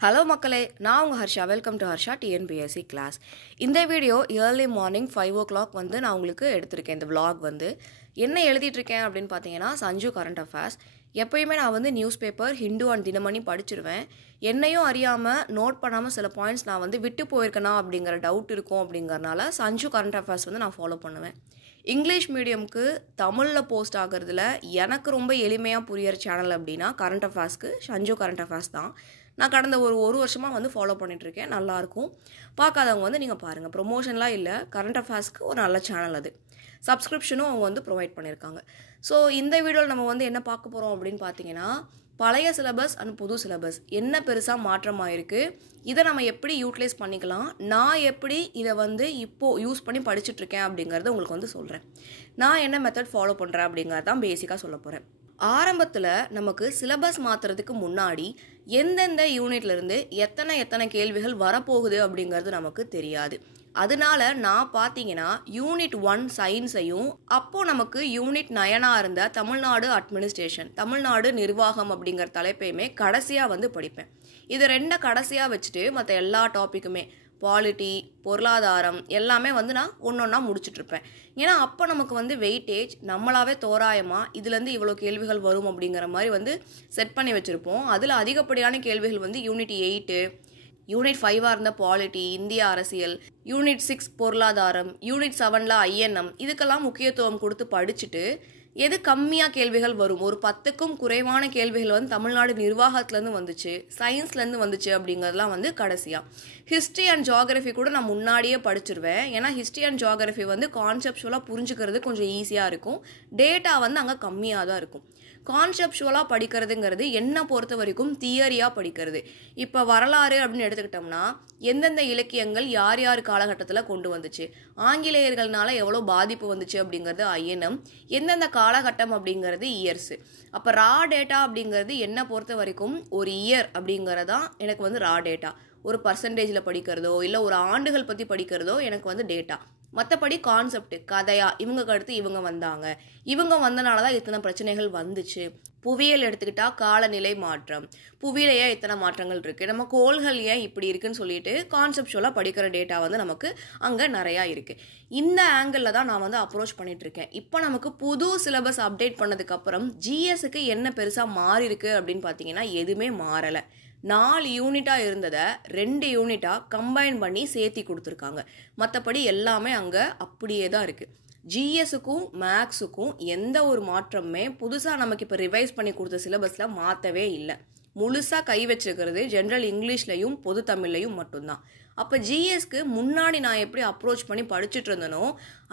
Hello மக்களே, நான் உங்கள் Harsha. Welcome to Harsha TNPSC class. இந்த வீடியோ ஏர்லி மார்னிங் 5 o'clock வந்து நான் உங்களுக்கு எடுத்திருக்கேன். இந்த vlog வந்து என்ன எழுதிட்டுருக்கேன் அப்படின்னு பார்த்தீங்கன்னா, சஞ்சு கரண்ட் அஃபேர்ஸ். எப்போயுமே நான் வந்து newspaper, Hindu and Dinamani படிச்சிருவேன். என்னையும் அறியாமல் நோட் பண்ணாமல் சில பாயிண்ட்ஸ் நான் வந்து விட்டு போயிருக்கேனா அப்படிங்கிற டவுட் இருக்கும். அப்படிங்கிறனால சஞ்சு கரண்ட் அஃபேர்ஸ் வந்து நான் ஃபாலோ பண்ணுவேன். இங்கிலீஷ் மீடியம்க்கு தமிழில் போஸ்ட் ஆகிறதுல எனக்கு ரொம்ப எளிமையாக புரியிற சேனல் அப்படின்னா கரண்ட் அஃபேர்ஸ்க்கு சஞ்சு கரண்ட் அஃபேர்ஸ் தான். நான் கடந்த ஒரு வருஷமாக வந்து ஃபாலோ பண்ணிகிட்ருக்கேன். நல்லாயிருக்கும். பார்க்காதவங்க வந்து நீங்கள் பாருங்கள். ப்ரொமோஷன்லாம் இல்லை, கரண்ட் அஃபேர்ஸ்க்கு ஒரு நல்ல சேனல் அது. சப்ஸ்கிரிப்ஷனும் அவங்க வந்து ப்ரொவைட் பண்ணியிருக்காங்க. ஸோ இந்த வீடியோவில் நம்ம வந்து என்ன பார்க்க போகிறோம் அப்படின்னு பார்த்தீங்கன்னா, பழைய சிலபஸ் அண்ட் புது சிலபஸ் என்ன பெருசாக மாற்றமாயிருக்கு, இதை நம்ம எப்படி யூட்டிலைஸ் பண்ணிக்கலாம், நான் எப்படி இதை வந்து இப்போது யூஸ் பண்ணி படிச்சுட்ருக்கேன் அப்படிங்கிறத உங்களுக்கு வந்து சொல்கிறேன். நான் என்ன மெத்தட் ஃபாலோ பண்ணுறேன் அப்படிங்கிறது தான் பேசிக்காக சொல்ல போகிறேன். ஆரம்பத்தில் நமக்கு சிலபஸ் மாற்றுறதுக்கு முன்னாடி எந்தெந்த யூனிட்லேருந்து எத்தனை கேள்விகள் வரப்போகுது அப்படிங்கிறது நமக்கு தெரியாது. அதனால நான் பார்த்தீங்கன்னா யூனிட் 1 சயின்ஸையும் அப்போது நமக்கு யூனிட் 9 இருந்த தமிழ்நாடு அட்மினிஸ்ட்ரேஷன், தமிழ்நாடு நிர்வாகம் அப்படிங்கிற தலைப்பையுமே கடைசியாக வந்து படிப்பேன். இது ரெண்டை கடைசியாக வச்சுட்டு மற்ற எல்லா டாப்பிக்குமே பாலிட்டி, பொருளாதாரம் எல்லாமே வந்து நான் ஒன்றா முடிச்சுட்ருப்பேன். ஏன்னா அப்போ நமக்கு வந்து வெயிட்டேஜ் நம்மளாவே தோராயமாக இதுலேருந்து இவ்வளோ கேள்விகள் வரும் அப்படிங்கிற மாதிரி வந்து செட் பண்ணி வச்சுருப்போம். அதில் அதிகப்படியான கேள்விகள் வந்து யூனிட் 8, யூனிட் 5 இருந்த பாலிட்டி, இந்திய அரசியல், யூனிட் 6 பொருளாதாரம், யூனிட் 7 INM இதுக்கெல்லாம் முக்கியத்துவம் கொடுத்து படிச்சுட்டு எது கம்மியாக கேள்விகள் வரும், ஒரு 10க்கும் குறைவான கேள்விகள் வந்து தமிழ்நாடு நிர்வாகத்துலேருந்து வந்துச்சு, சயின்ஸ்லேருந்து வந்துச்சு அப்படிங்கிறதுலாம் வந்து கடைசியாக. ஹிஸ்ட்ரி அண்ட் ஜியாகிரஃபி கூட நான் முன்னாடியே படிச்சிருவேன். ஏன்னா ஹிஸ்ட்ரி அண்ட் ஜியாகிரஃபி வந்து கான்செப்சுவலாக புரிஞ்சுக்கிறது கொஞ்சம் ஈஸியாக இருக்கும். டேட்டா வந்து அங்கே கம்மியாக தான் இருக்கும். கான்செப்சுவலாக படிக்கிறதுங்கிறது என்னை பொறுத்த வரைக்கும் தியரியாக படிக்கிறது. இப்போ வரலாறு அப்படின்னு எடுத்துக்கிட்டோம்னா எந்தெந்த இலக்கியங்கள் யார் யார் காலகட்டத்தில் கொண்டு வந்துச்சு, ஆங்கிலேயர்கள்னால எவ்வளோ பாதிப்பு வந்துச்சு அப்படிங்கிறது INM, எந்தெந்த காலகட்டம் அப்படிங்கிறது இயர்ஸு. அப்போ ரா டேட்டா அப்படிங்கிறது என்னை பொறுத்த வரைக்கும் ஒரு இயர் அப்படிங்கிறதான் எனக்கு வந்து ரா டேட்டா. ஒரு பர்சன்டேஜில் படிக்கிறதோ இல்லை ஒரு ஆண்டுகள் பற்றி படிக்கிறதோ எனக்கு வந்து டேட்டா. மற்றபடி கான்செப்ட், கதையா இவங்க அடுத்து இவங்க வந்தாங்க, இவங்க வந்தனால தான் இத்தனை பிரச்சனைகள் வந்துச்சு. புவியியல் எடுத்துக்கிட்டால் காலநிலை மாற்றம், புவியில ஏன் இத்தனை மாற்றங்கள் இருக்குது, நம்ம கோள்கள் ஏன் இப்படி இருக்குன்னு சொல்லிட்டு கான்செப்சுவலாக படிக்கிற டேட்டா வந்து நமக்கு அங்கே நிறையா இருக்குது. இந்த ஆங்கிளில் தான் நான் வந்து அப்ரோச் பண்ணிகிட்ருக்கேன். இப்போ நமக்கு புது சிலபஸ் அப்டேட் பண்ணதுக்கப்புறம் ஜிஎஸ்க்கு என்ன பெருசாக மாறி இருக்கு அப்படின்னு பார்த்தீங்கன்னா எதுவுமே மாறலை. 4 யூனிட்டாக இருந்ததை 2 யூனிட்டாக கம்பைன் பண்ணி சேர்த்தி கொடுத்துருக்காங்க. மற்றபடி எல்லாமே அங்கே அப்படியே தான் இருக்குது. ஜிஎஸ்ஸுக்கும் மேக்ஸுக்கும் எந்த ஒரு மாற்றமுமே புதுசாக நமக்கு இப்போ ரிவைஸ் பண்ணி கொடுத்த சிலபஸில் மாற்றவே இல்லை. முழுசாக கை வச்சுருக்கிறது ஜென்ரல் இங்கிலீஷ்லையும் பொது தமிழ்லையும் மட்டும்தான். அப்போ ஜிஎஸ்க்கு முன்னாடி நான் எப்படி அப்ரோச் பண்ணி படிச்சுட்டு இருந்தனோ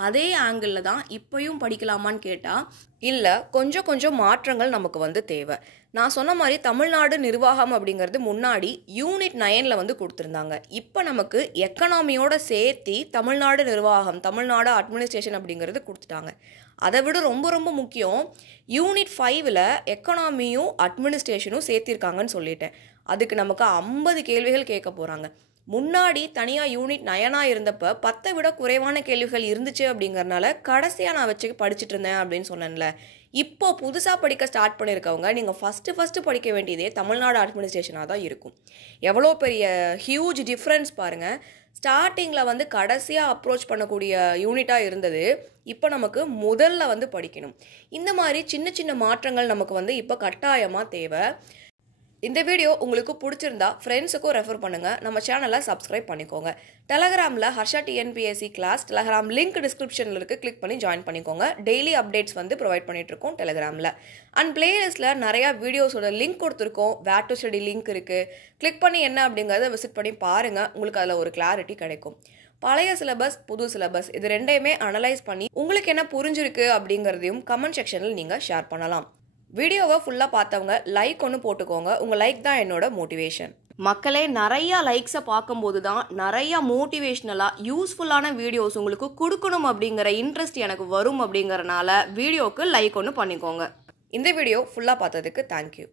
அதே ஆங்கிளில் தான் இப்போயும் படிக்கலாமான்னு கேட்டால் இல்லை, கொஞ்சம் மாற்றங்கள் நமக்கு வந்து தேவை. நான் சொன்ன மாதிரி தமிழ்நாடு நிர்வாகம் அப்படிங்கிறது முன்னாடி யூனிட் 9 வந்து கொடுத்துருந்தாங்க. இப்போ நமக்கு எக்கனாமியோட சேர்த்தி தமிழ்நாடு நிர்வாகம், தமிழ்நாடு அட்மினிஸ்ட்ரேஷன் அப்படிங்கிறது கொடுத்துட்டாங்க. அதை விட ரொம்ப முக்கியம், யூனிட் 5 எக்கனாமியும் அட்மினிஸ்ட்ரேஷனும் சேர்த்திருக்காங்கன்னு சொல்லிட்டேன். அதுக்கு நமக்கு 50 கேள்விகள் கேட்க போகிறாங்க. முன்னாடி தனியாக யூனிட் 9 இருந்தப்போ 10 விட குறைவான கேள்விகள் இருந்துச்சு அப்படிங்கிறனால கடைசியாக நான் வச்சு படிச்சுட்டு இருந்தேன் அப்படின்னு சொன்னேன்ல. இப்போது புதுசாக படிக்க ஸ்டார்ட் பண்ணியிருக்கவங்க நீங்கள் ஃபஸ்ட்டு படிக்க வேண்டியதே தமிழ்நாடு அட்மினிஸ்ட்ரேஷனாக தான் இருக்கும். எவ்வளோ பெரிய ஹியூஜ் டிஃப்ரென்ஸ் பாருங்கள். ஸ்டார்டிங்கில் வந்து கடைசியாக அப்ரோச் பண்ணக்கூடிய யூனிட்டாக இருந்தது, இப்போ நமக்கு முதல்ல வந்து படிக்கணும். இந்த மாதிரி சின்ன மாற்றங்கள் நமக்கு வந்து இப்போ கட்டாயமாக தேவை. இந்த வீடியோ உங்களுக்கு பிடிச்சிருந்தா ஃப்ரெண்ட்ஸுக்கும் ரெஃபர் பண்ணுங்கள். நம்ம சேனலை சப்ஸ்கிரைப் பண்ணிக்கோங்க. டெலகிராமில் Harsha TNPSC class Telegram link டிஸ்கிரிப்ஷனில் இருக்குது, கிளிக் பண்ணி ஜாயின் பண்ணிக்கோங்க. டெய்லி அப்டேட்ஸ் வந்து ப்ரொவைட் பண்ணிகிட்ருக்கோம் டெலகிராமில். அண்ட் பிளேலிஸ்ட்டில் நிறையா வீடியோஸோட லிங்க் கொடுத்துருக்கோம். வேர் டு ஸ்டடி லிங்க் இருக்குது, கிளிக் பண்ணி என்ன அப்படிங்கிறத விசிட் பண்ணி பாருங்கள். உங்களுக்கு அதில் ஒரு கிளாரிட்டி கிடைக்கும். பழைய சிலபஸ், புது சிலபஸ் இது ரெண்டையுமே அனலைஸ் பண்ணி உங்களுக்கு என்ன புரிஞ்சிருக்கு அப்படிங்கிறதையும் கமெண்ட் செக்ஷனில் நீங்கள் ஷேர் பண்ணலாம். வீடியோவை ஃபுல்லாக பார்த்தவங்க லைக் ஒன்று போட்டுக்கோங்க. உங்கள் லைக் தான் என்னோட மோட்டிவேஷன். மக்களே, நிறையா லைக்ஸை பார்க்கும்போது தான் நிறையா மோட்டிவேஷ்னலாக யூஸ்ஃபுல்லான வீடியோஸ் உங்களுக்கு கொடுக்கணும் அப்படிங்கிற இன்ட்ரெஸ்ட் எனக்கு வரும். அப்படிங்கிறனால வீடியோவுக்கு லைக் ஒன்று பண்ணிக்கோங்க. இந்த வீடியோ ஃபுல்லாக பார்த்ததுக்கு தேங்க்யூ.